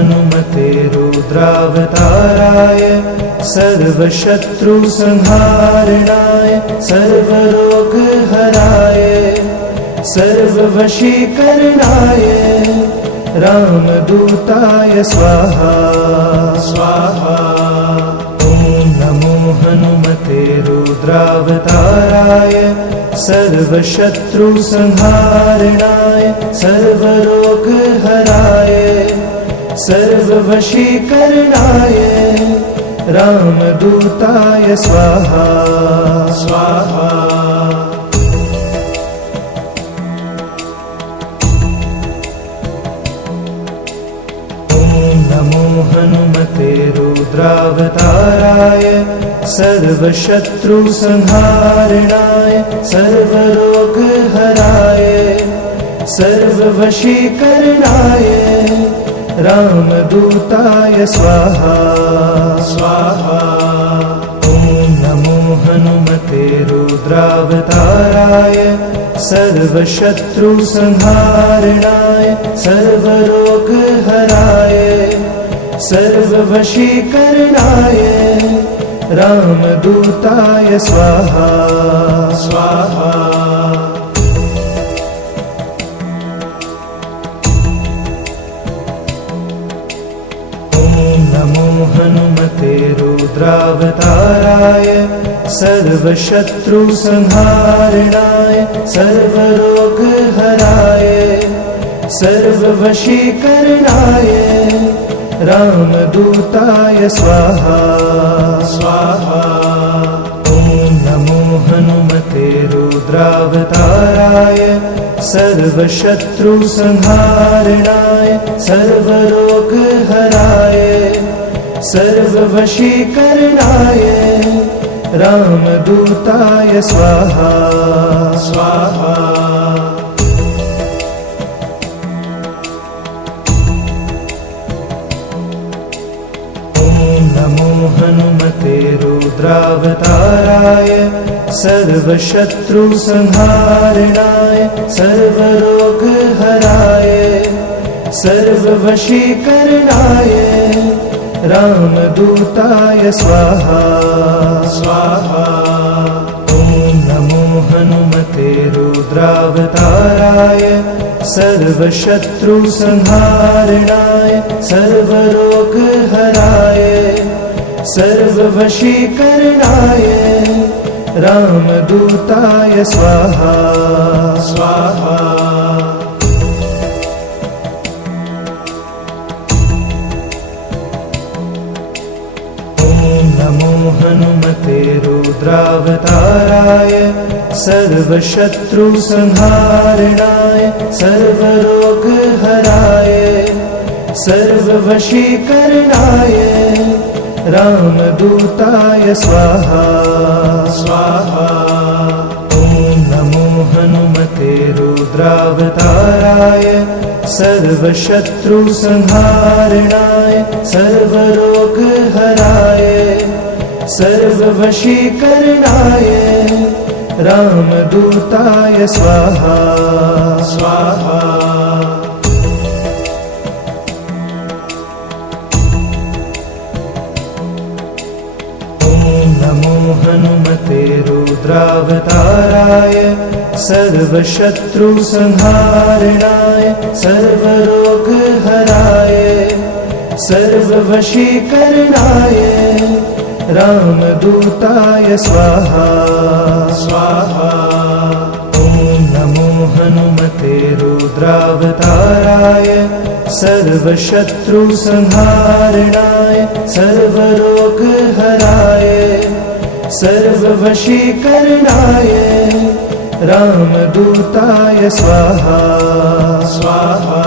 हनुमते रुद्रावताराय सर्वशत्रुसंहारणाय सर्वरोगहराय सर्ववशीकरणाय रामदूताय स्वाहा स्वाहा। ॐ नमो हनुमते रुद्रावताराय सर्वशत्रुसंहारणाय सर्वरोगहराय सर्ववशीकरणाय रामदूताय स्वाहा स्वाहा। नमो हनुमते रुद्रावताराय सर्वशत्रुसंहारणाय सर्वरोगहराय सर्ववशीकरणाय रामदूताय स्वाहा स्वाहा। ॐ नमो हनुमते रुद्रावताराय सर्वशत्रुसंहारणाय सर्वरोगहराय सर्ववशीकरणाय रामदूताय स्वाहा स्वाहा। नमो हनुमते रुद्रावताराय सर्वशत्रुसंहारणाय सर्वरोगहराय सर्ववशीकरणाय रामदूताय स्वाहा स्वाहा। ॐ नमो हनुमते रुद्रावताराय सर्वशत्रुसंहारणाय सर्वरोगहराय सर्ववशीकरणाय रामदूताय स्वाहा स्वाहा। नमो हनुमते रुद्रावताराय सर्वशत्रुसंहारणाय सर्वरोगहराय सर्ववशीकरणाय रामदूताय स्वाहा स्वाहा। ॐ नमो हनुमते रुद्रावताराय सर्वशत्रुसंहारणाय सर्वरोगहराय सर्ववशीकरणाय रामदूताय स्वाहा स्वाहा। नमो हनुमते रुद्रावताराय सर्वशत्रुसंहारणाय सर्वरोगहराय सर्ववशीकरणाय रामदूताय स्वाहा स्वाहा। ॐ नमो हनुमते रुद्रावताराय सर्वशत्रुसंहारणाय सर्वरोगहराय सर्ववशीकरणाय रामदूताय स्वाहा स्वाहा। नमो हनुमते रुद्रावताराय सर्वशत्रुसंहारणाय सर्वरोगहराय सर्ववशीकरणाय रामदूताय स्वाहा स्वाहा। ॐ नमो हनुमते रुद्रावताराय सर्वशत्रुसंहारणाय सर्वरोगहराय सर्ववशीकरणाय रामदूताय स्वाहा स्वाहा।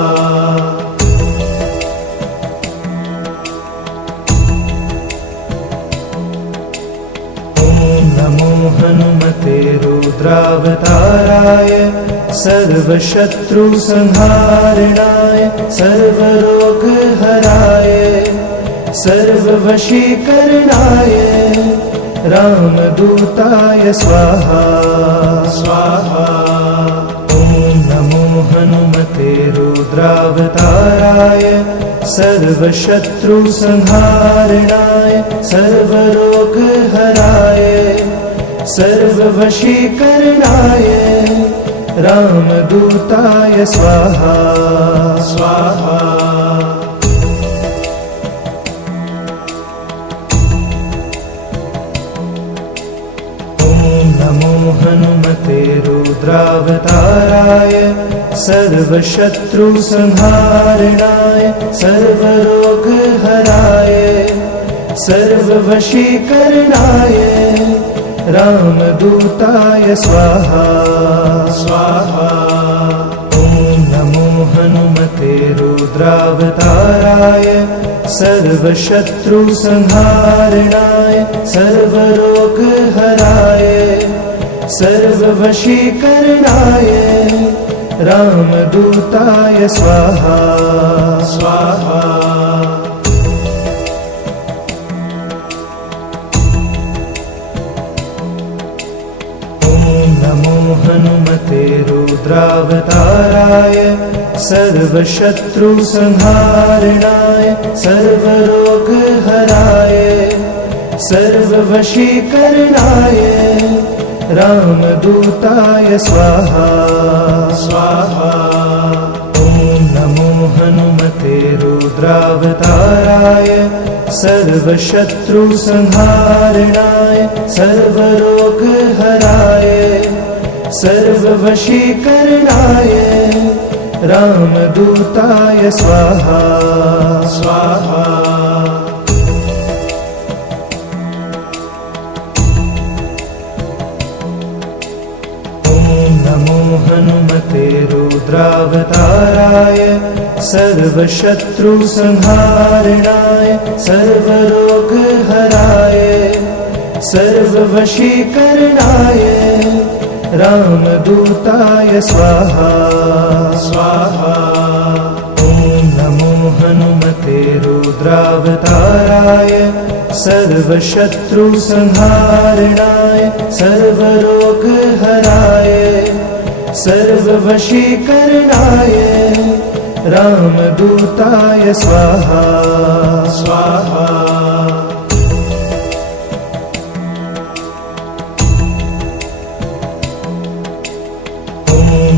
नमो हनुमते रुद्रावताराय सर्वशत्रुसंहारणाय सर्वरोगहराय सर्ववशीकरणाय रामदूताय स्वाहा स्वाहा। ॐ नमो हनुमते रुद्रावताराय सर्वशत्रुसंहारणाय सर्वरोगहराय सर्ववशीकरणाय रामदूताय स्वाहा स्वाहा। नमो हनुमते रुद्रावताराय सर्वशत्रुसंहारणाय सर्वरोगहराय सर्ववशीकरणाय रामदूताय स्वाहा स्वाहा। नमो हनुमते रुद्रावताराय सर्वशत्रुसंहारणाय सर्वरोगहराय सर्ववशीकरणाय रामदूताय स्वाहा स्वाहा। नमो हनुमते रुद्रावताराय सर्वशत्रुसंहारणाय सर्वरोगहराय सर्ववशीकरणाय रामदूताय स्वाहा स्वाहा। नमो हनुमते रुद्रावताराय सर्वशत्रुसंहारणाय सर्वरोगहराय सर्ववशीकरणाय रामदूताय स्वाहा स्वाहा। नमो हनुमते रुद्रावताराय सर्वशत्रुसंहारणाय सर्वरोगहराय सर्ववशीकरणाय रामदूताय स्वाहा स्वाहा। नमो हनुमते रुद्रावताराय सर्वशत्रुसंहारणाय सर्वरोगहराय सर्ववशीकरणाय रामदूताय स्वाहा स्वाहा।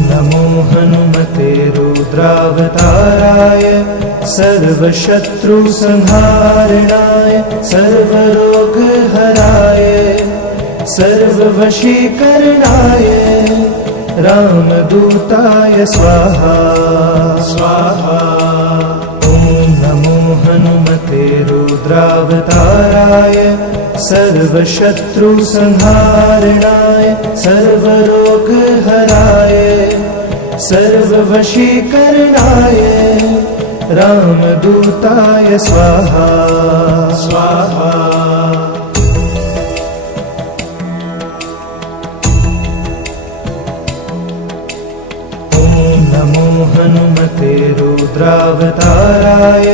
नमो हनुमते रुद्रावताराय सर्वशत्रुसंहारणाय सर्वरोगहराय सर्ववशीकरणाय रामदूताय स्वाहा स्वाहा। नमो हनुमते रुद्रावताराय सर्वशत्रुसंहारणाय सर्वरोगहराय सर्ववशीकरणाय रामदूताय स्वाहा स्वाहा। नमो हनुमते रुद्रावताराय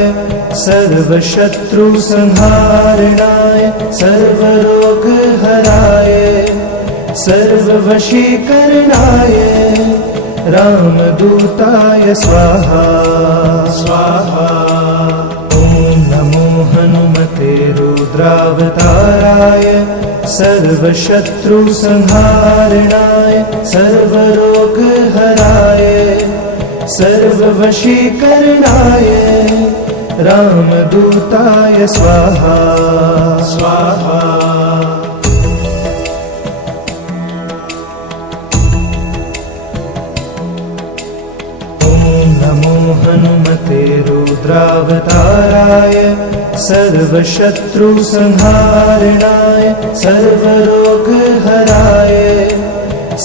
सर्वशत्रुसंहारणाय सर्वरोगहराय सर्ववशीकरणाय रामदूताय स्वाहा स्वाहा। नमो हनुमते रुद्रावताराय सर्वशत्रुसंहारणाय सर्वरोगहराय सर्ववशीकरणाय रामदूताय स्वाहा स्वाहा। नमो हनुमते रुद्रावताराय सर्वशत्रुसंहारणाय सर्वरोगहराय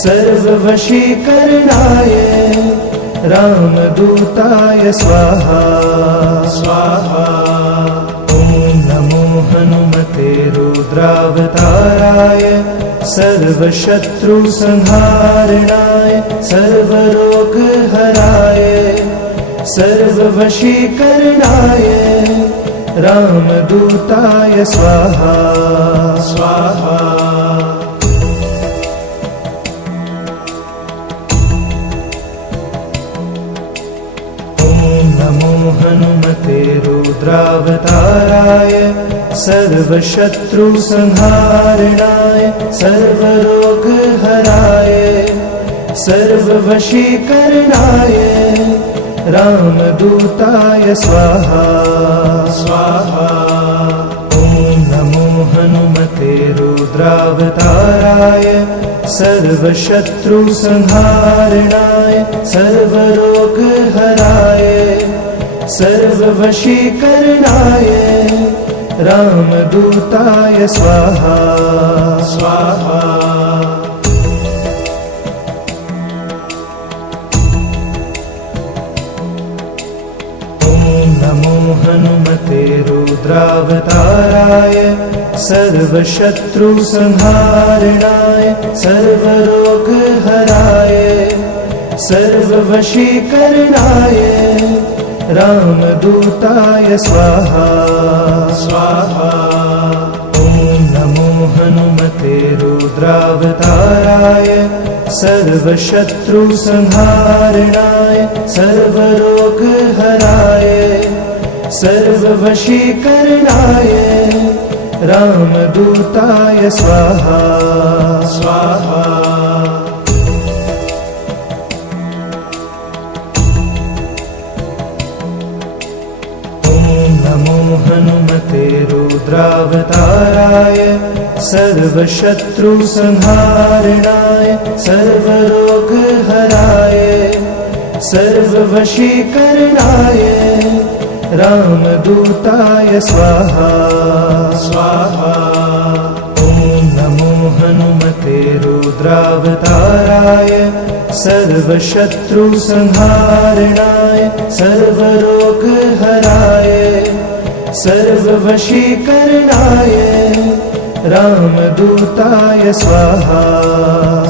सर्ववशीकरणाय रामदूताय स्वाहा स्वाहा। नमो हनुमते रुद्रावताराय सर्वशत्रुसंहारणाय सर्वरोगहराय सर्ववशीकरणाय रामदूताय स्वाहा स्वाहा। रुद्रावताराय सर्वशत्रुसंहारणाय सर्वरोगहराय सर्ववशीकरणाय रामदूताय स्वाहा स्वाहा। ॐ नमो हनुमते रुद्रावताराय सर्वशत्रुसंहारणाय सर्वरोगहराय सर्ववशीकरणाय रामदूताय स्वाहा स्वाहा। नमो हनुमते रुद्रावताराय सर्वशत्रुसंहारणाय सर्वरोगहराय सर्ववशीकरणाय रामदूताय स्वाहा स्वाहा। ॐ नमो हनुमते रुद्रावताराय सर्वशत्रुसंहारणाय सर्वरोगहराय सर्ववशीकरणाय रामदूताय स्वाहा स्वाहा। नमो हनुमते रुद्रावताराय सर्वशत्रुसंहारणाय सर्वरोगहराय सर्ववशीकरणाय रामदूताय स्वाहा स्वाहा। ॐ नमो हनुमते रुद्रावताराय सर्वशत्रुसंहारणाय सर्वरोगहराय सर्ववशीकरणाय रामदूताय स्वाहा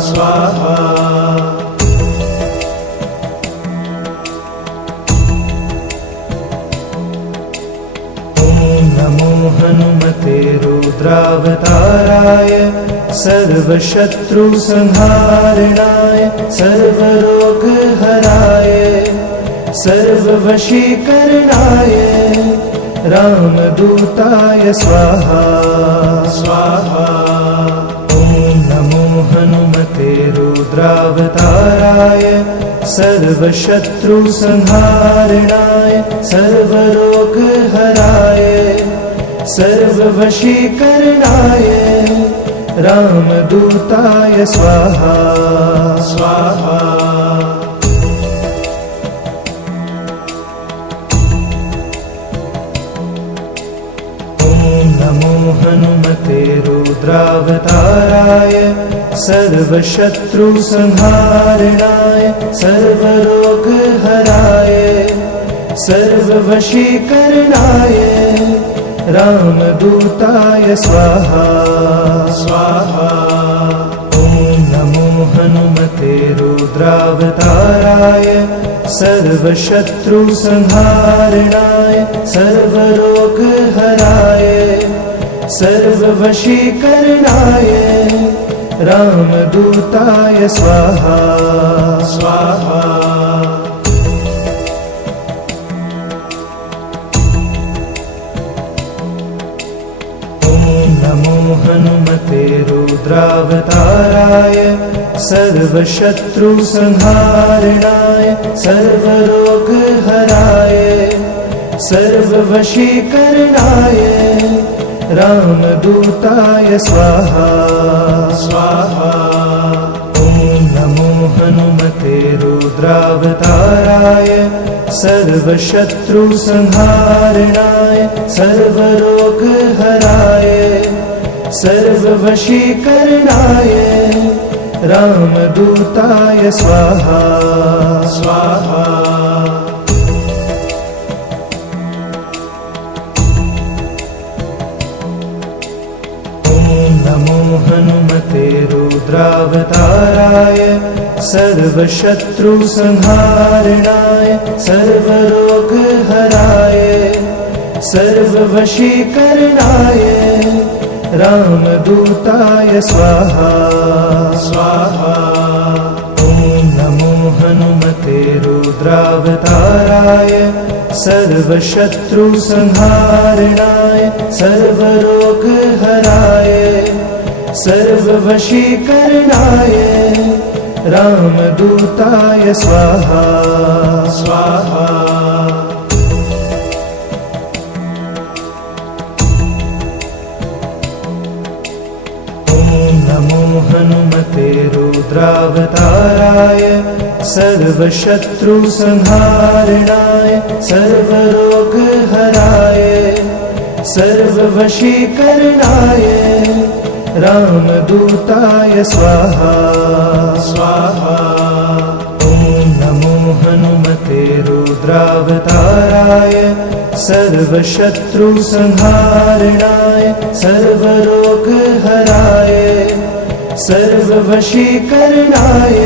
स्वाहा। नमो हनुमते रुद्रावताराय सर्वशत्रुसंहारणाय सर्वरोगहराय सर्ववशीकरणाय रामदूताय स्वाहा स्वाहा। ॐ नमो हनुमते रुद्रावताराय सर्वशत्रुसंहारणाय सर्वरोगहराय सर्ववशीकरणाय रामदूताय स्वाहा स्वाहा। नमो हनुमते रुद्रावताराय सर्वशत्रुसंहारणाय सर्वरोगहराय सर्ववशीकरणाय रामदूताय स्वाहा स्वाहा। ॐ नमो हनुमते रुद्रावताराय सर्वशत्रुसंहारणाय सर्वरोगहराय सर्ववशीकरणाय रामदूताय स्वाहा स्वाहा। नमो हनुमते रुद्रावताराय सर्वशत्रुसंहारणाय सर्वरोगहराय सर्ववशीकरणाय रामदूताय स्वाहा स्वाहा। ॐ नमो हनुमते रुद्रावताराय सर्वशत्रुसंहारणाय सर्वरोगहराय सर्ववशीकरणाय रामदूताय स्वाहा स्वाहा। नमो हनुमते रुद्रावताराय सर्वशत्रुसंहारणाय सर्वरोगहराय सर्ववशीकरणाय रामदूताय स्वाहा स्वाहा। ॐ नमो हनुमते रुद्रावताराय सर्वशत्रुसंहारणाय सर्वरोगहराय सर्ववशीकरणाय रामदूताय स्वाहा स्वाहा। नमो हनुमते रुद्रावताराय सर्वशत्रुसंहारणाय सर्वरोगहराय सर्ववशीकरणाय रामदूताय स्वाहा स्वाहा। ॐ नमो हनुमते रुद्रावताराय सर्वशत्रुसंहारणाय सर्वरोगहराय सर्ववशीकरणाय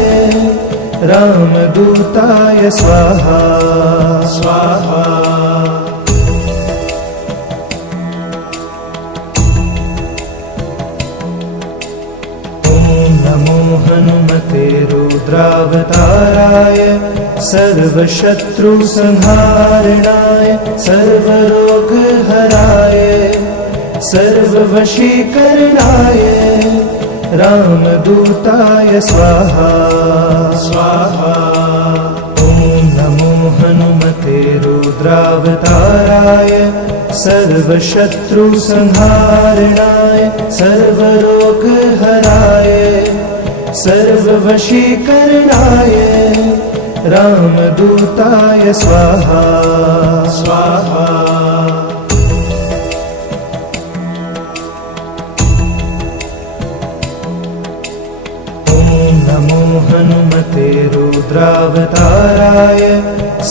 रामदूताय स्वाहा स्वाहा। नमो हनुमते रुद्रावताराय सर्वशत्रुसंहारणाय सर्वरोगहराय सर्ववशीकरणाय रामदूताय स्वाहा स्वाहा। ॐ नमो हनुमते रुद्रावताराय सर्वशत्रुसंहारणाय सर्वरोगहराय सर्ववशीकरणाय रामदूताय स्वाहा स्वाहा। नमो हनुमते रुद्रावताराय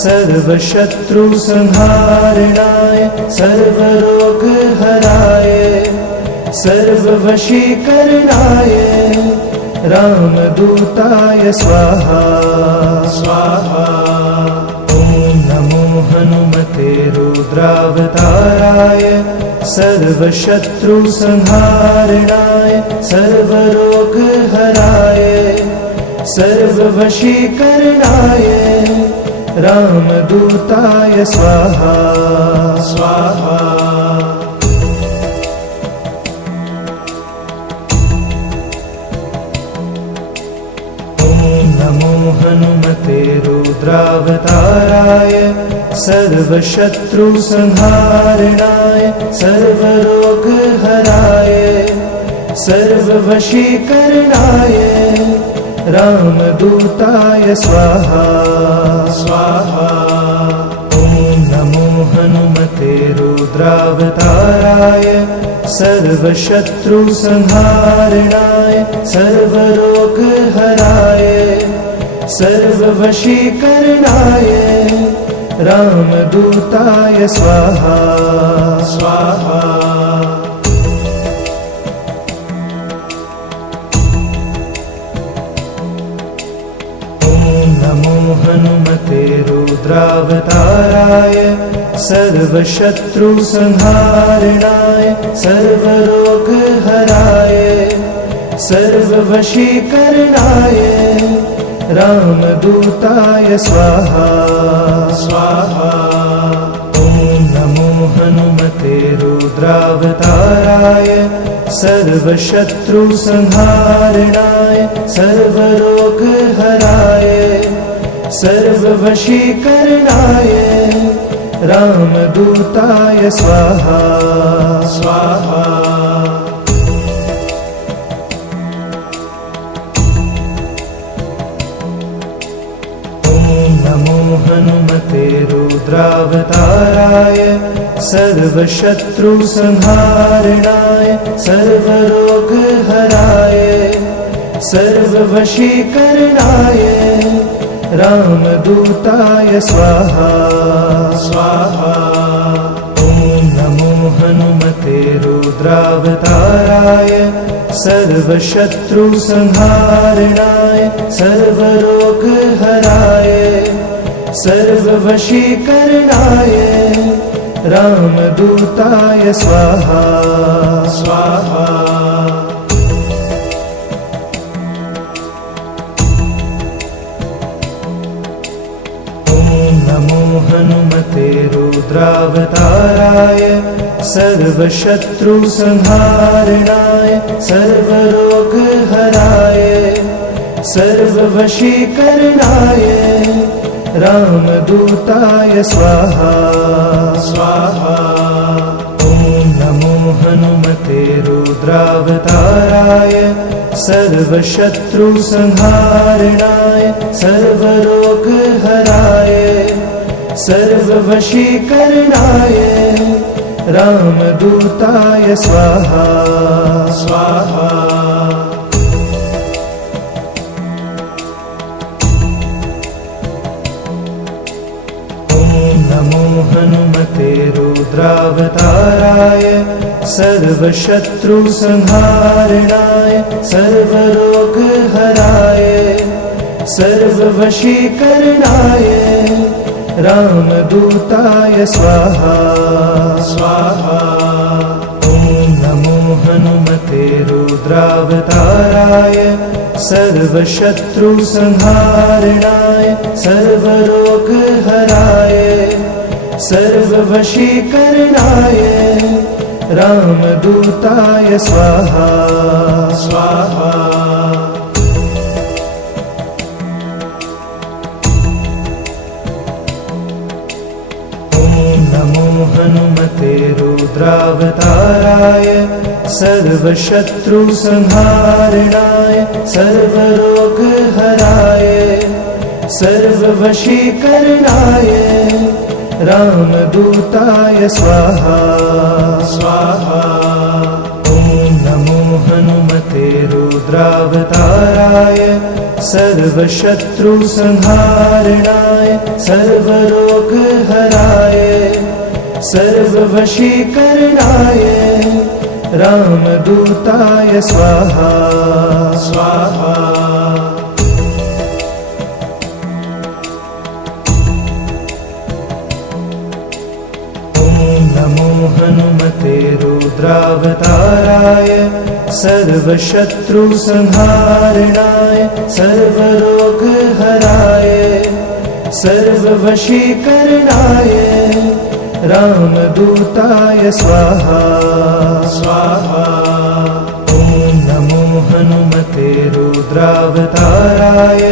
सर्वशत्रुसंहारणाय सर्वरोगहराय सर्ववशीकरणाय रामदूताय स्वाहा स्वाहा। ॐ नमो हनुमते रुद्रावताराय सर्वशत्रुसंहारणाय सर्वरोगहराय सर्ववशीकरणाय रामदूताय स्वाहा स्वाहा। नमो हनुमते रुद्रावताराय सर्वशत्रुसंहारणाय सर्वरोगहराय सर्ववशीकरणाय रामदूताय स्वाहा स्वाहा। ॐ नमो हनुमते रुद्रावताराय सर्वशत्रुसंहारणाय सर्वरोगहराय सर्ववशीकरणाय रामदूताय स्वाहा स्वाहा। नमो हनुमते रुद्रावताराय सर्वशत्रुसंहारणाय सर्वरोगहराय सर्ववशीकरणाय रामदूताय स्वाहा स्वाहा। ॐ नमो हनुमते रुद्रावताराय सर्वशत्रुसंहारणाय सर्वरोगहराय सर्ववशीकरणाय रामदूताय स्वाहा स्वाहा। नमो हनुमते रुद्रावताराय सर्वशत्रुसंहारणाय सर्वरोगहराय सर्ववशीकरणाय रामदूताय स्वाहा स्वाहा। ॐ नमो हनुमते रुद्रावताराय सर्वशत्रुसंहारणाय सर्वरोगहराय सर्ववशीकरणाय रामदूताय स्वाहा स्वाहा। नमो हनुमते रुद्रावताराय सर्वशत्रुसंहारणाय सर्वरोगहराय सर्ववशीकरणाय रामदूताय स्वाहा स्वाहा। ॐ नमो हनुमते रुद्रावताराय सर्वशत्रुसंहारणाय सर्वरोगहराय सर्ववशीकरणाय रामदूताय स्वाहा स्वाहा। नमो हनुमते रुद्रावताराय सर्वशत्रुसंहारणाय सर्वरोगहराय सर्ववशीकरणाय रामदूताय स्वाहा स्वाहा। ॐ नमो हनुमते रुद्रावताराय सर्वशत्रुसंहारणाय सर्वरोगहराय सर्ववशीकरणाय रामदूताय स्वाहा स्वाहा। नमो हनुमते रुद्रावताराय सर्वशत्रुसंहारणाय सर्वरोगहराय सर्ववशीकरणाय रामदूताय स्वाहा स्वाहा। ॐ नमो हनुमते रुद्रावताराय सर्वशत्रुसंहारणाय सर्वरोगहराय सर्ववशीकरणाय रामदूताय स्वाहा स्वाहा। नमो हनुमते रुद्रावताराय सर्वशत्रुसंहारणाय सर्वरोगहराय सर्ववशीकरणाय रामदूताय स्वाहा स्वाहा। ॐ नमो हनुमते रुद्रावताराय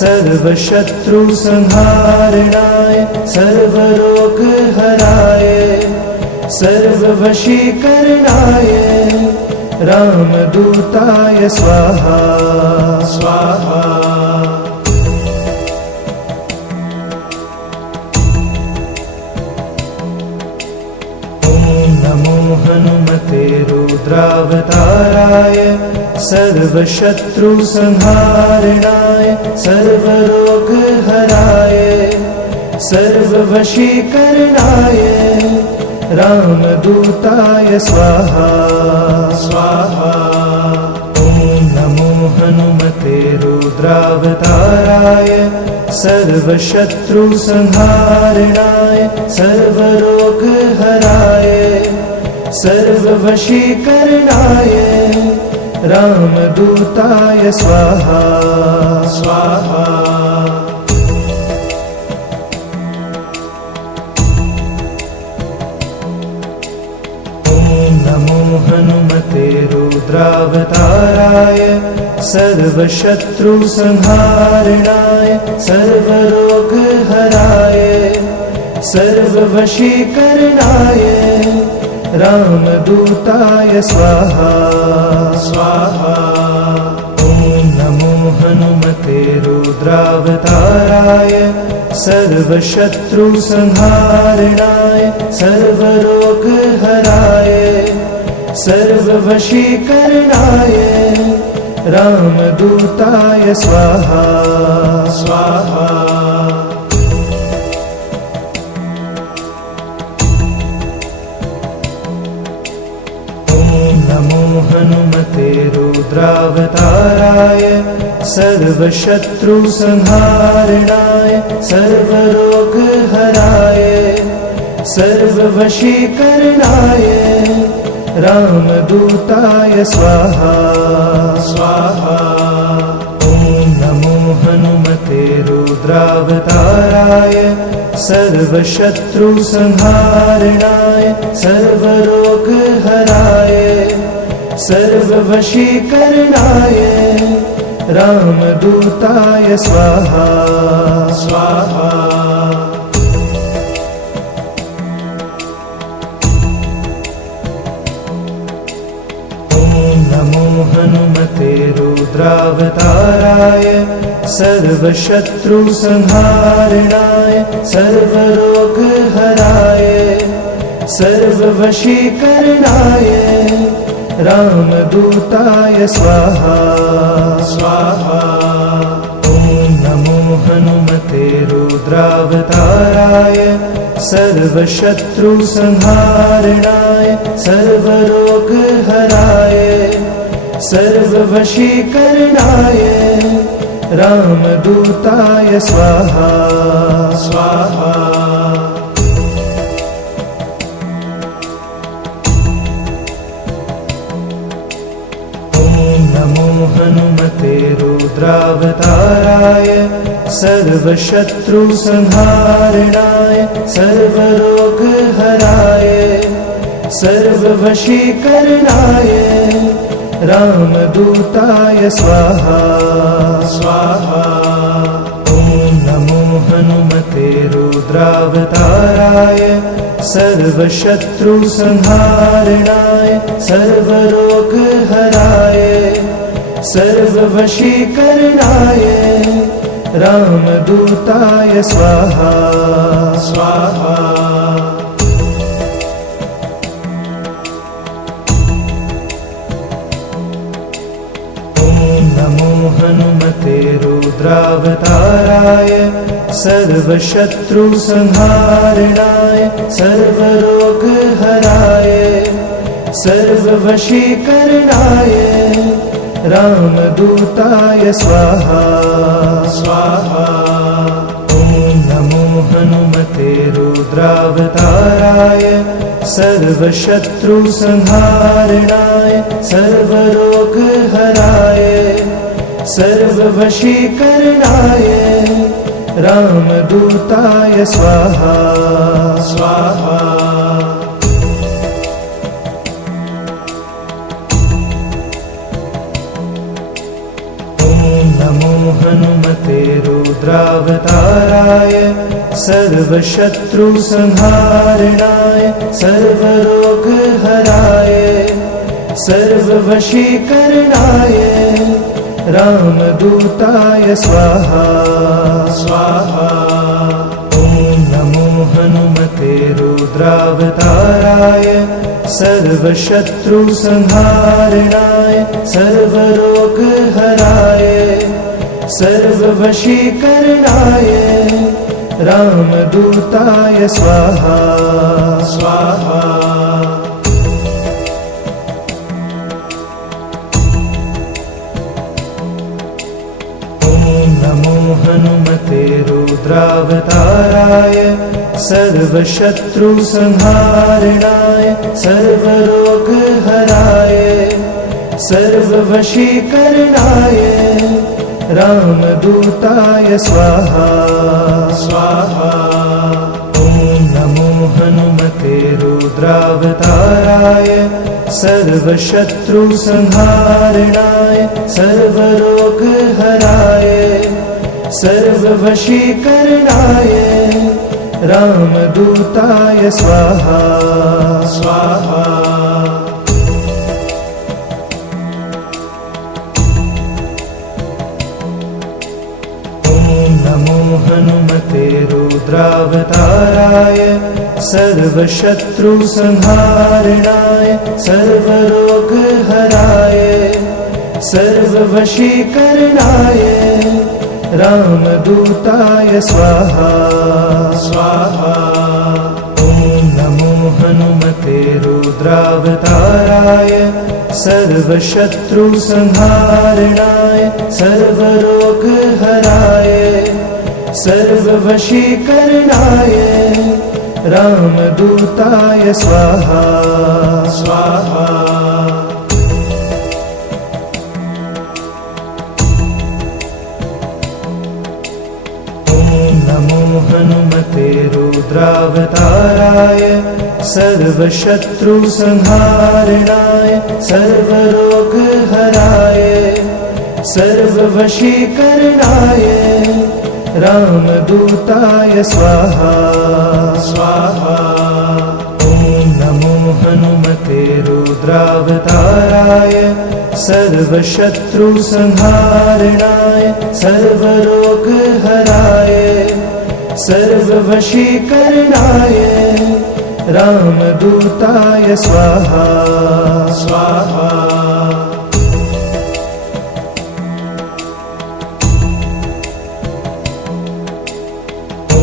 सर्वशत्रुसंहारणाय सर्वरोगहराय सर्ववशीकरणाय रामदूताय स्वाहा स्वाहा। नमो हनुमते रुद्रावताराय सर्वशत्रुसंहारणाय सर्वरोगहराय सर्ववशीकरणाय रामदूताय स्वाहा स्वाहा। ॐ नमो हनुमते रुद्रावताराय सर्वशत्रुसंहारणाय सर्वरोगहराय सर्ववशीकरणाय रामदूताय स्वाहा स्वाहा। नमो हनुमते रुद्रावताराय सर्वशत्रुसंहारणाय सर्वरोगहराय सर्ववशीकरणाय रामदूताय स्वाहा स्वाहा। ॐ नमो हनुमते रुद्रावताराय सर्वशत्रुसंहारणाय सर्वरोगहराय सर्ववशीकरणाय रामदूताय स्वाहा स्वाहा। नमो हनुमते रुद्रावताराय सर्वशत्रुसंहारणाय सर्वरोगहराय सर्ववशीकरणाय रामदूताय स्वाहा स्वाहा। ॐ नमो हनुमते रुद्रावताराय रुद्रावताराय सर्वशत्रुसंहारणाय सर्वरोगहराय सर्ववशीकरणाय रामदूताय स्वाहा स्वाहा। नमो हनुमते रुद्रावताराय सर्वशत्रुसंहारणाय सर्वरोगहराय सर्ववशीकरणाय रामदूताय स्वाहा स्वाहा। ॐ नमो हनुमते रुद्रावताराय सर्वशत्रुसंहारणाय सर्वरोगहराय सर्ववशीकरणाय रामदूताय स्वाहा स्वाहा। नमो हनुमते रुद्रावताराय सर्वशत्रुसंहारणाय सर्वरोगहराय सर्ववशीकरणाय रामदूताय स्वाहा स्वाहा। ॐ नमो हनुमते रुद्रावताराय सर्वशत्रुसंहारणाय सर्वरोगहराय सर्ववशीकरणाय रामदूताय स्वाहा स्वाहा। नमो हनुमते रुद्रावताराय सर्वशत्रुसंहारणाय सर्वरोगहराय सर्ववशीकरणाय रामदूताय स्वाहा स्वाहा। ॐ नमो हनुमते रुद्रावताराय सर्वशत्रुसंहारणाय सर्वरोगहराय सर्ववशीकरणाय रामदूताय स्वाहा स्वाहा। नमो हनुमते रुद्रावताराय सर्वशत्रुसंहारणाय सर्वरोगहराय सर्ववशीकरणाय रामदूताय स्वाहा स्वाहा। ॐ नमो हनुमते रुद्रावताराय सर्वशत्रुसंहारणाय सर्वरोगहराय सर्ववशीकरणाय रामदूताय स्वाहा स्वाहा। नमो हनुमते रुद्रावताराय सर्वशत्रुसंहारणाय सर्वरोगहराय सर्ववशीकरणाय रामदूताय स्वाहा स्वाहा। ॐ नमो हनुमते रुद्रावताराय सर्वशत्रुसंहारणाय सर्वरोगहराय सर्ववशीकरणाय रामदूताय स्वाहा स्वाहा। नमो हनुमते रुद्रावताराय सर्वशत्रुसंहारणाय सर्वरोगहराय सर्ववशीकरणाय रामदूताय स्वाहा स्वाहा। ॐ नमो हनुमते रुद्रावताराय सर्वशत्रुसंहारणाय सर्वरोगहराय सर्ववशीकरणाय रामदूताय स्वाहा स्वाहा। ॐ सर्वशत्रुसंहारणाय सर्वरोगहराय सर्ववशीकरणाय रामदूताय स्वाहा स्वाहा। ॐ नमो हनुमते रुद्रावताराय सर्वशत्रुसंहारणाय सर्वरोगहराय सर्ववशीकरणाय रामदूताय स्वाहा स्वाहा। ॐ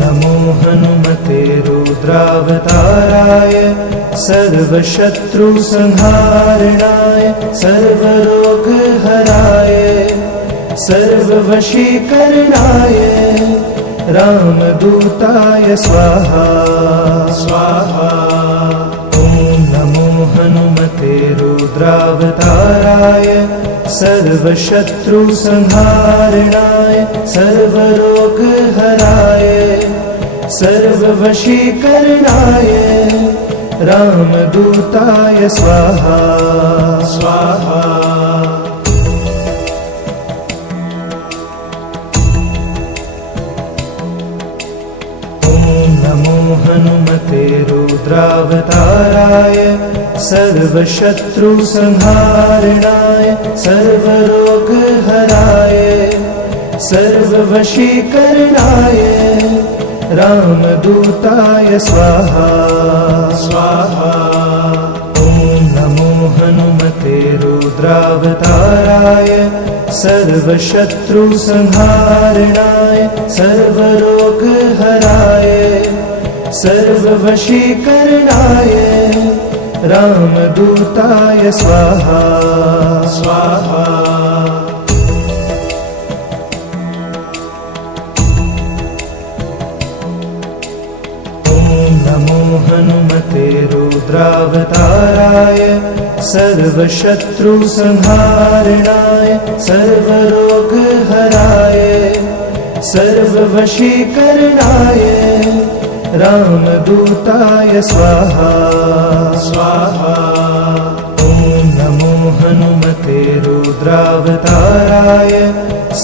नमो हनुमते रुद्रावताराय सर्वशत्रुसंहारणाय सर्वरोगहराय सर्ववशीकरणाय रामदूताय स्वाहा स्वाहा। ॐ नमो हनुमते रुद्रावताराय सर्वशत्रुसंहारणाय सर्वरोगहराय सर्ववशीकरणाय रामदूताय स्वाहा स्वाहा। नमो हनुमते रुद्रावताराय सर्वशत्रुसंहारणाय सर्वरोगहराय सर्ववशीकरणाय रामदूताय स्वाहा स्वाहा। ॐ नमो हनुमते रुद्रावताराय सर्वशत्रुसंहारणाय सर्वरोगहराय सर्ववशीकरणाय रामदूताय स्वाहा स्वाहा। ॐ नमो हनुमते रुद्रावताराय सर्वशत्रुसंहारणाय सर्वरोगहराय सर्ववशीकरणाय रामदूताय स्वाहा स्वाहा। ॐ नमो हनुमते रुद्रावताराय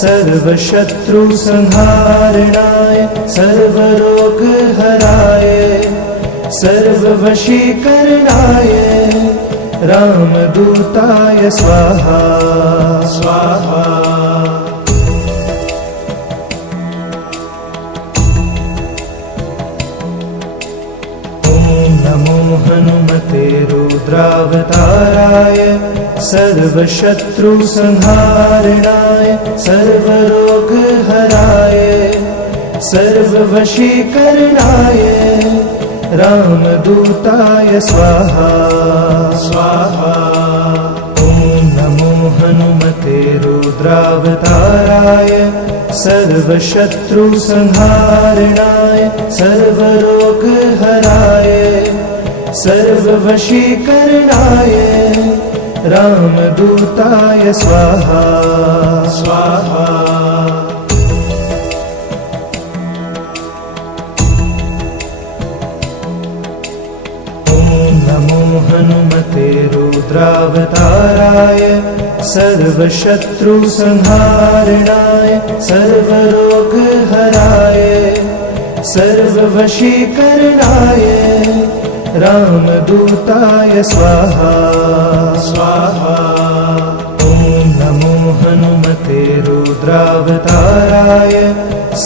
सर्वशत्रुसंहारणाय सर्वरोगहराय सर्ववशीकरणाय रामदूताय स्वाहा स्वाहा। नमो हनुमते रुद्रावताराय सर्वशत्रुसंहारणाय सर्वरोगहराय सर्ववशीकरणाय रामदूताय स्वाहा स्वाहा। ॐ नमो हनुमते रुद्रावताराय सर्वशत्रुसंहारणाय सर्वरोगहराय सर्ववशीकरणाय रामदूताय स्वाहा स्वाहा। ॐ नमो हनुमते रुद्रावताराय सर्वशत्रुसंहारणाय सर्वरोगहराय सर्ववशीकरणाय रामदूताय स्वाहा स्वाहा। ॐ नमो हनुमते रुद्रावताराय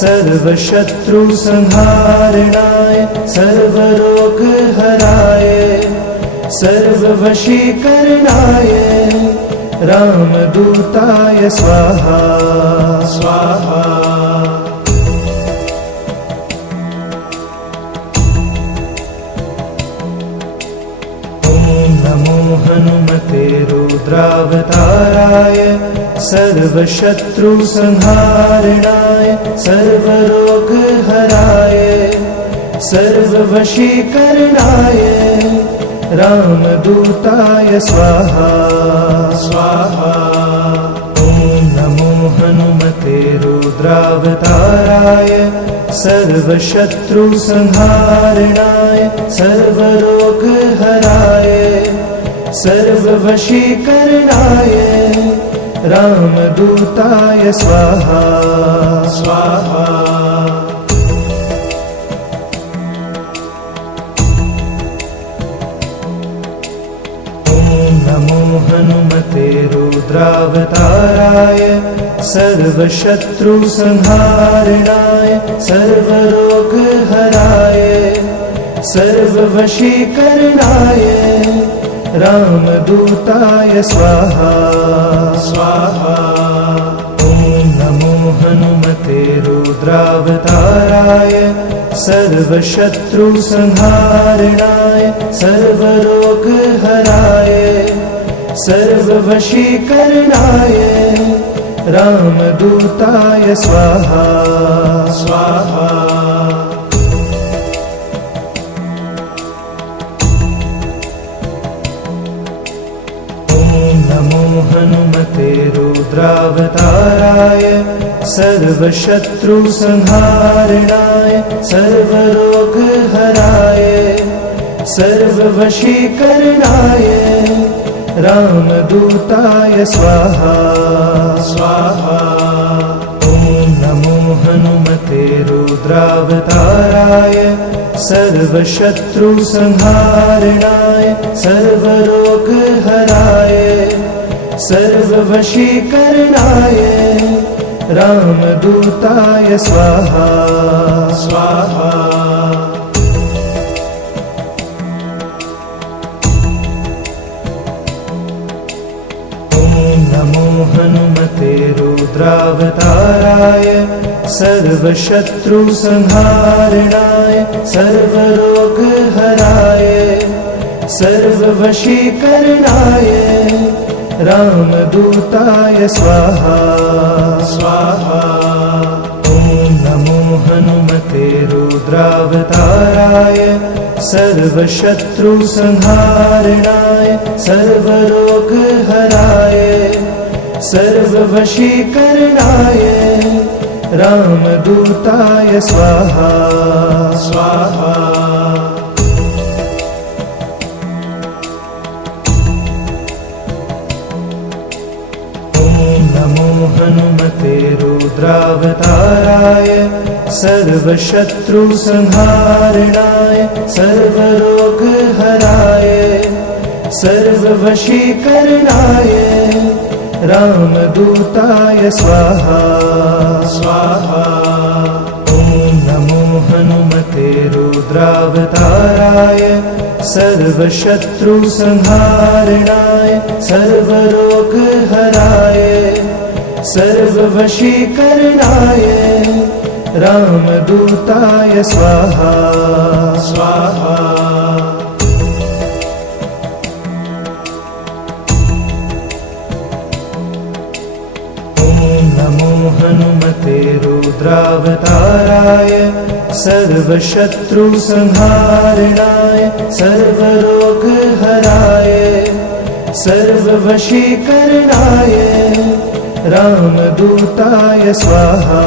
सर्वशत्रुसंहारणाय सर्वरोगहराय सर्ववशीकरणाय रामदूताय स्वाहा स्वाहा। नमो हनुमते रुद्रावताराय सर्वशत्रुसंहारणाय सर्वरोगहराय सर्ववशीकरणाय रामदूताय स्वाहा स्वाहा। ॐ नमो हनुमते रुद्रावताराय सर्वशत्रुसंहारणाय सर्वरोगहराय सर्ववशीकरणाय रामदूताय स्वाहा स्वाहा। नमो हनुमते रुद्रावताराय सर्वशत्रुसंहारणाय सर्वरोगहराय सर्ववशीकरणाय रामदूताय स्वाहा स्वाहा। ॐ नमो हनुमते रुद्रावताराय सर्वशत्रुसंहारणाय सर्वरोगहराय सर्ववशीकरणाय रामदूताय स्वाहा स्वाहा। नमो हनुमते रुद्रावताराय सर्वशत्रुसंहारणाय सर्वरोगहराय सर्ववशीकरणाय रामदूताय स्वाहा स्वाहा। ॐ नमो हनुमते रुद्रावताराय सर्वशत्रुसंहारणाय सर्वरोगहराय सर्ववशीकरणाय रामदूताय स्वाहा स्वाहा। नमो हनुमते रुद्रावताराय सर्वशत्रुसंहारणाय सर्वरोगहराय सर्ववशीकरणाय रामदूताय स्वाहा स्वाहा। ॐ नमो हनुमते रुद्रावताराय सर्वशत्रुसंहारणाय सर्वरोगहराय सर्ववशीकरणाय रामदूताय स्वाहा स्वाहा। नमो हनुमते रुद्रावताराय सर्वशत्रुसंहारणाय सर्वरोगहराय सर्ववशीकरणाय रामदूताय स्वाहा स्वाहा। ॐ नमो हनुमते रुद्रावताराय सर्वशत्रुसंहारणाय सर्वरोगहराय सर्ववशीकरणाय रामदूताय स्वाहा स्वाहा। नमो हनुमते रुद्रावताराय सर्वशत्रुसंहारणाय सर्वरोगहराय सर्ववशीकरणाय रामदूताय स्वाहा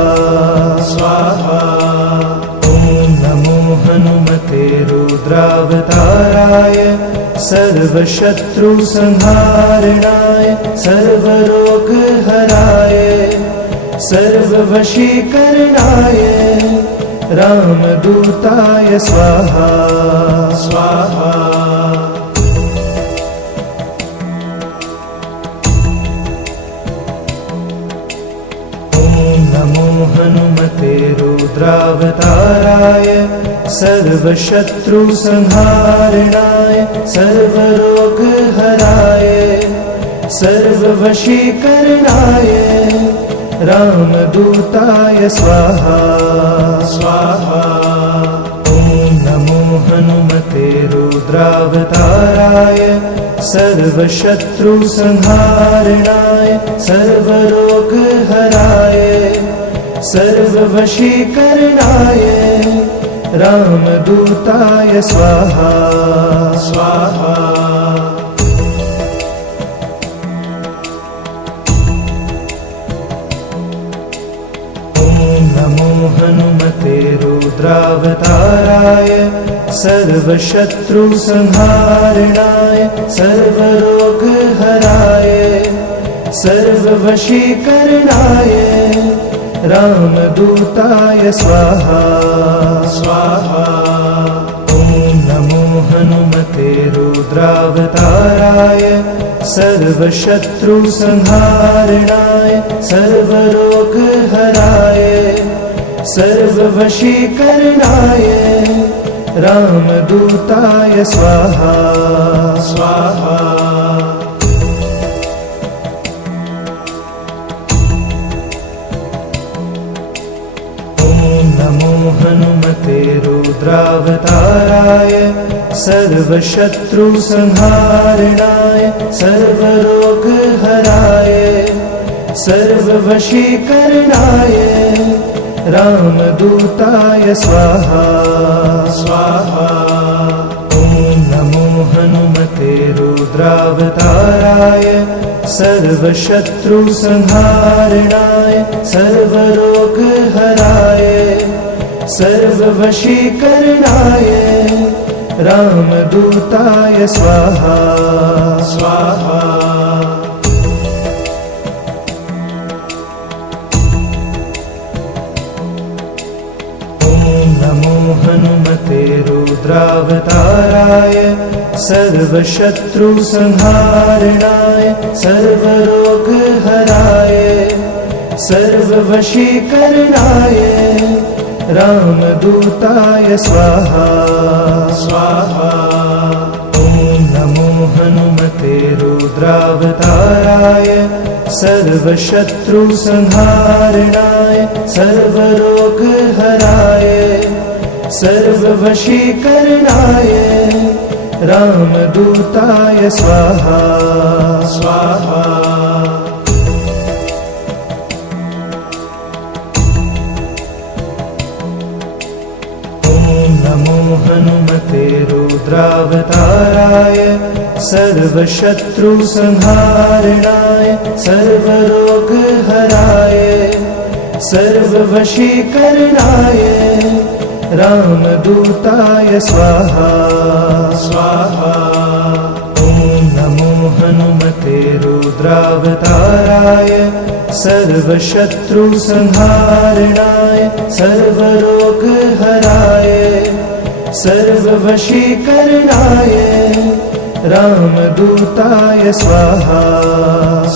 स्वाहा। ॐ नमो हनुमते रुद्रावताराय सर्वशत्रुसंहारणाय सर्वरोगहराय सर्ववशीकरणाय रामदूताय स्वाहा स्वाहा। नमो हनुमते रुद्रावताराय सर्वशत्रुसंहारणाय सर्वरोगहराय सर्ववशीकरणाय रामदूताय स्वाहा स्वाहा। ॐ नमो हनुमते रुद्रावताराय सर्वशत्रुसंहारणाय सर्वरोगहराय सर्ववशीकरणाय रामदूताय स्वाहा स्वाहा। नमो हनुमते सर्वशत्रुसंहारणाय सर्वरोगहराय सर्ववशीकरणाय रामदूताय स्वाहा स्वाहा। ॐ नमो हनुमते रुद्रावताराय सर्वशत्रुसंहारणाय सर्वरोगहराय सर्ववशीकरणाय रामदूताय स्वाहा स्वाहा। नमो हनुमते रुद्रावताराय सर्वशत्रुसंहारणाय सर्वरोगहराय सर्ववशीकरणाय रामदूताय स्वाहा स्वाहा। ॐ नमो हनुमते रुद्रावताराय सर्वशत्रुसंहारणाय सर्वरोगहराय सर्ववशीकरणाय रामदूताय स्वाहा स्वाहा। नमो हनुमते रुद्रावताराय सर्वशत्रुसंहारणाय सर्वरोगहराय सर्ववशीकरणाय रामदूताय स्वाहा स्वाहा। ॐ नमो हनुमते रुद्रावताराय सर्वशत्रुसंहारणाय सर्वरोगहराय सर्ववशीकरणाय रामदूताय स्वाहा स्वाहा। नमो हनुमते रुद्रावताराय सर्वशत्रुसंहारणाय सर्वरोगहराय सर्ववशीकरणाय रामदूताय स्वाहा स्वाहा। ॐ नमो हनुमते रुद्रावताराय सर्वशत्रुसंहारणाय सर्वरोगहराय सर्ववशीकरणाय रामदूताय स्वाहा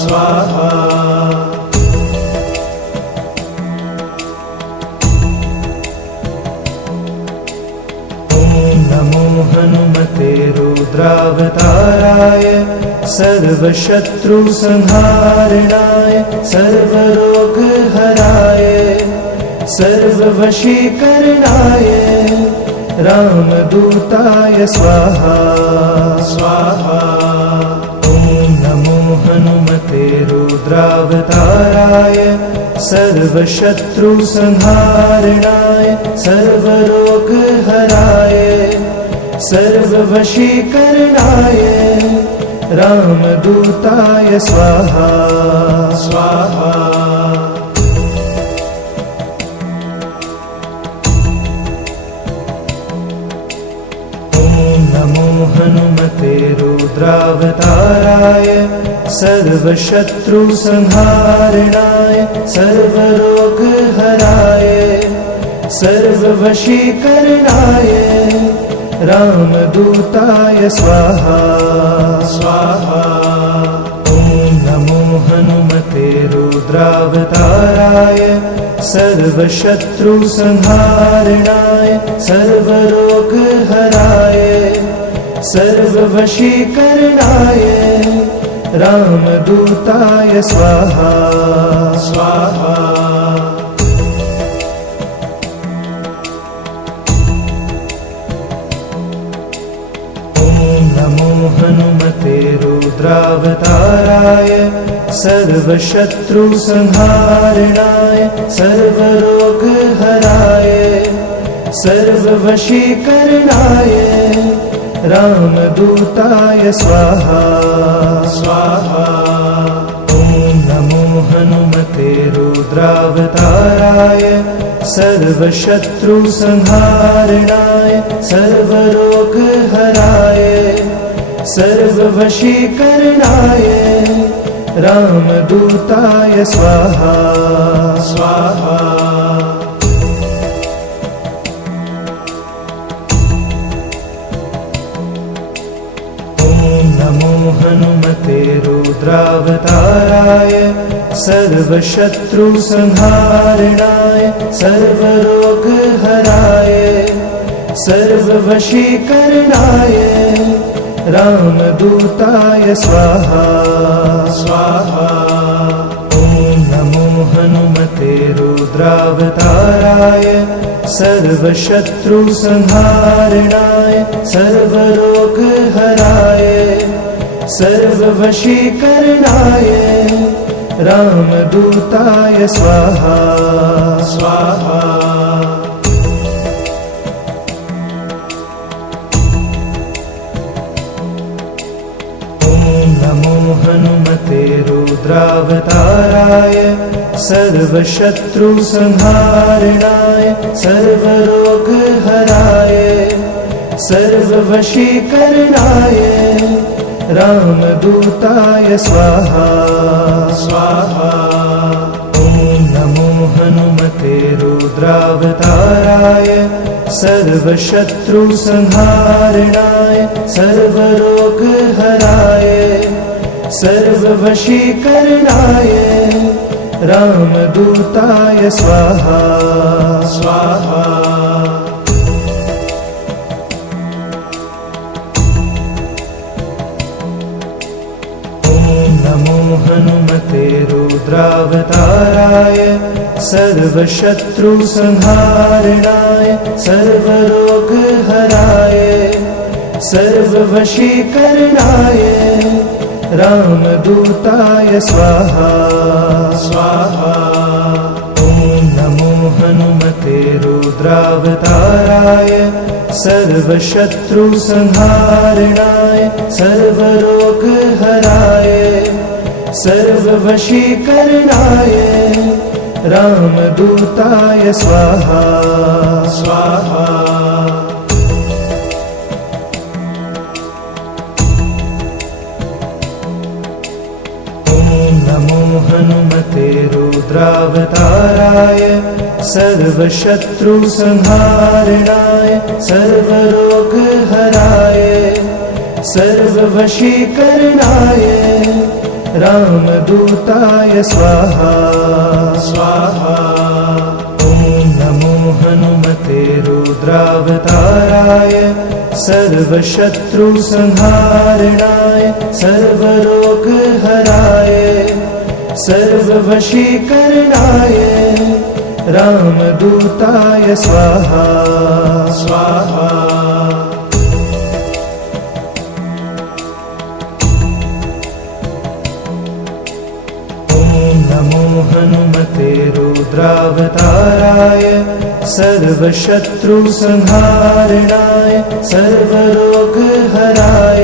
स्वाहा। नमो हनुमते रुद्रावताराय सर्वशत्रुसंहारणाय सर्वरोगहराय सर्ववशीकरणाय रामदूताय स्वाहा स्वाहा। ॐ नमो हनुमते रुद्रावताराय सर्वशत्रुसंहारणाय सर्वरोगहराय सर्ववशीकरणाय रामदूताय स्वाहा स्वाहा। नमो हनुमते रुद्रावताराय सर्वशत्रुसंहारणाय सर्वरोगहराय सर्ववशीकरणाय रामदूताय स्वाहा स्वाहा। ॐ नमो हनुमते रुद्रावताराय सर्वशत्रुसंहारणाय सर्वरोगहराय सर्ववशीकरणाय रामदूताय स्वाहा स्वाहा। नमो हनुमते रुद्रावताराय सर्वशत्रुसंहारणाय सर्वरोगहराय सर्ववशीकरणाय रामदूताय स्वाहा स्वाहा। ॐ नमो हनुमते रुद्रावताराय सर्वशत्रुसंहारणाय सर्वरोगहराय सर्ववशीकरणाय रामदूताय स्वाहा स्वाहा। नमो हनुमते रुद्रावताराय सर्वशत्रुसंहारणाय सर्वरोगहराय सर्ववशीकरणाय रामदूताय स्वाहा स्वाहा। नमो हनुमते रुद्रावताराय सर्वशत्रुसंहारणाय सर्वरोगहराय सर्ववशीकरणाय रामदूताय स्वाहा स्वाहा। नमो हनुमते रुद्रावताराय सर्वशत्रुसंहारणाय सर्वरोगहराय सर्ववशीकरणाय रामदूताय स्वाहा स्वाहा। नमो हनुमते रुद्रावताराय सर्वशत्रुसंहारणाय सर्वरोगहराय सर्ववशीकरणाय रामदूताय स्वाहा स्वाहा। नमो हनुमते रुद्रावताराय सर्वशत्रुसंहारणाय सर्वरोगहराय सर्ववशीकरणाय रामदूताय स्वाहा स्वाहा। नमो हनुमते रुद्रावताराय सर्वशत्रुसंहारणाय सर्वरोगहराय सर्ववशीकरणाय रामदूताय स्वाहा स्वाहा। नमो हनुमते रुद्रावताराय सर्वशत्रुसंहारणाय सर्वरोगहराय सर्ववशीकरणाय रामदूताय स्वाहा स्वाहा। नमो हनुमते रुद्रावताराय सर्वशत्रुसंहारणाय सर्वरोगहराय सर्ववशीकरणाय रामदूताय स्वाहा स्वाहा। नमो हनुमते रुद्रावताराय सर्वशत्रुसंहारणाय सर्वरोगहराय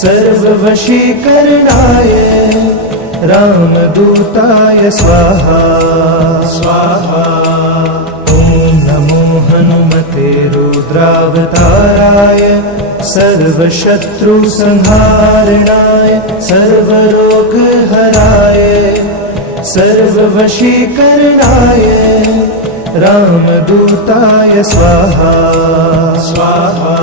सर्ववशीकरणाय रामदूताय स्वाहा स्वाहा। नमो हनुमते रुद्रावताराय सर्वशत्रुसंहारणाय सर्वरोगहराय सर्ववशीकरणाय रामदूताय स्वाहा स्वाहा।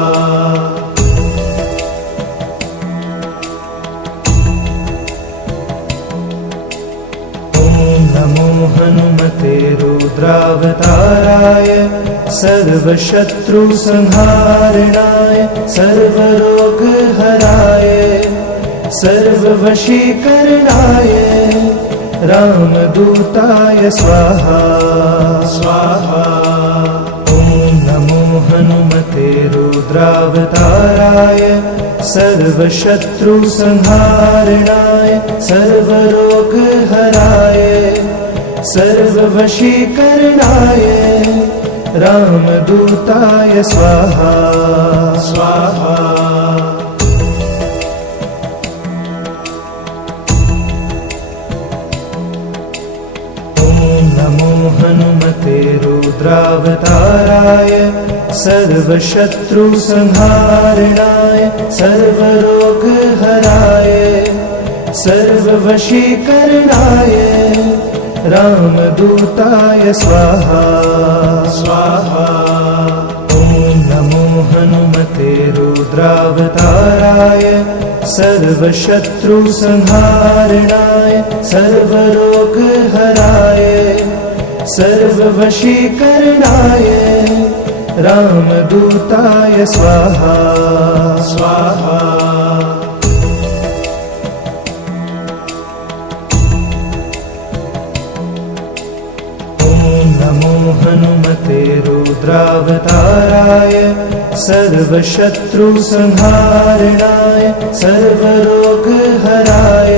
नमो हनुमते रुद्रावताराय सर्वशत्रुसंहारणाय सर्वरोगहराय सर्ववशीकरणाय रामदूताय स्वाहा स्वाहा। नमो हनुमते रुद्रावताराय सर्वशत्रुसंहारणाय सर्वरोगहराय सर्ववशीकरणाय रामदूताय स्वाहा स्वाहा। नमो हनुमते सर्वशत्रुसंहारणाय सर्वरोगहराय सर्ववशीकरणाय रामदूताय स्वाहा स्वाहा। ॐ नमो हनुमते रुद्रावताराय सर्वशत्रुसंहारणाय सर्वरोगहराय सर्ववशीकरणाय रामदूताय स्वाहा स्वाहा। नमो हनुमते रुद्रावताराय सर्वशत्रुसंहारणाय सर्वरोगहराय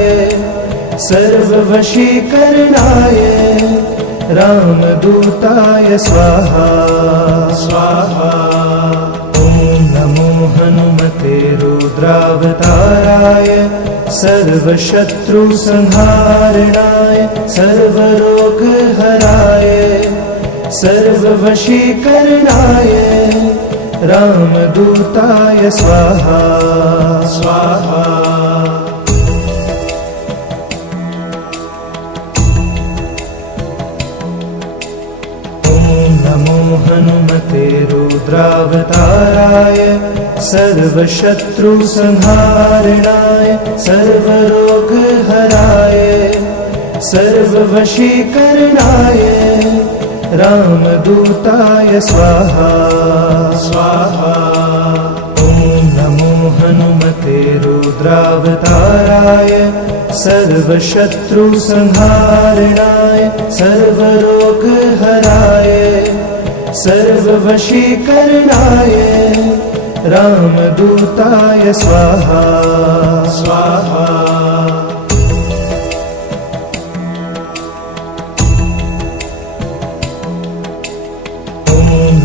सर्ववशीकरणाय रामदूताय स्वाहा स्वाहा। ॐ नमो हनुमते रुद्रावताराय सर्वशत्रुसंहारणाय सर्वरोगहराय सर्ववशीकरणाय रामदूताय स्वाहा स्वाहा। नमो हनुमते रुद्रावताराय सर्वशत्रुसंहारणाय सर्वरोगहराय सर्ववशीकरणाय रामदूताय स्वाहा स्वाहा। ॐ नमो हनुमते रुद्रावताराय सर्वशत्रुसंहारणाय सर्वरोगहराय सर्ववशीकरणाय रामदूताय स्वाहा स्वाहा।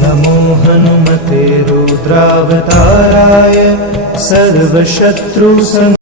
नमो हनुमते रुद्रावताराय सर्वशत्रुसंहारणाय